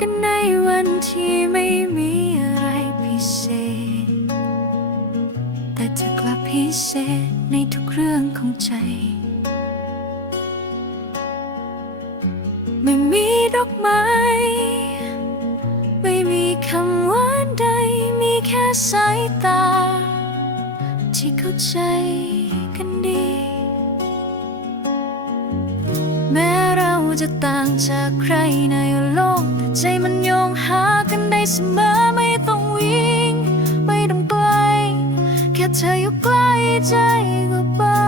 กันในวันที่ไม่มีอะไรพิเศษ แต่จะกลับพิเศษในทุกเรื่องของใจ ไม่มีดอกไม้ ไม่มีคำหวานใด มีแค่สายตา ที่เข้าใจกันดี แม้เราจะต่างจากใครใน แต่ใจมันโยงหากันได้เสมอไม่ต้องวิ่ง ไม่ต้องไกล แค่เธออยู่ใกล้ใจก็เบา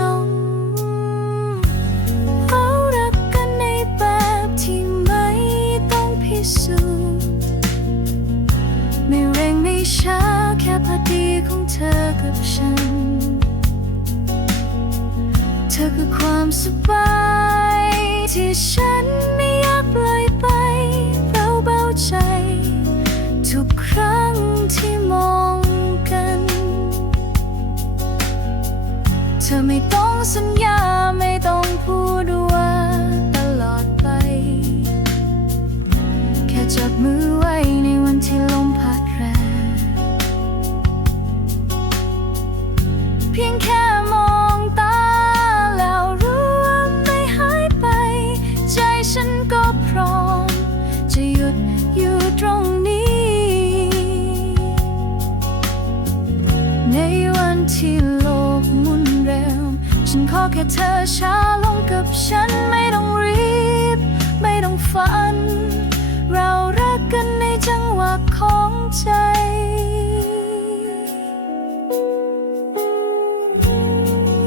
ลงเรารักกันในแบบที่ไม่ต้องพิสูจน์ไม่เร่งไม่ช้าแค่พอดีของเธอกับฉัน เธอคือความสบาย ที่ฉันไม่อยากปล่อยไปเราเบาใจ ทุกครั้งที่มองกัน เธอไม่ต้องสัญญาไม่ต้องพูดว่าตลอดไป แค่จับมือไว้ในวันที่ แค่เธอช้าลงกับฉันไม่ต้องรีบ ไม่ต้องฝัน เรารักกันในจังหวะของใจ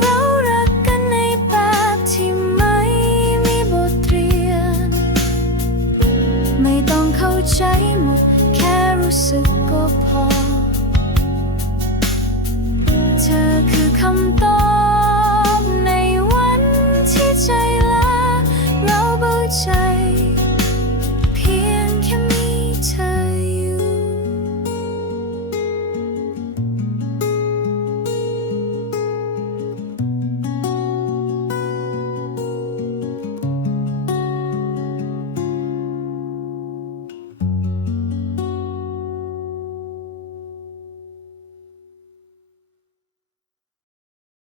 เรารักกันในแบบที่ไม่มีบทเรียนไม่ต้องเข้าใจหมดแค่รู้สึกก็พอ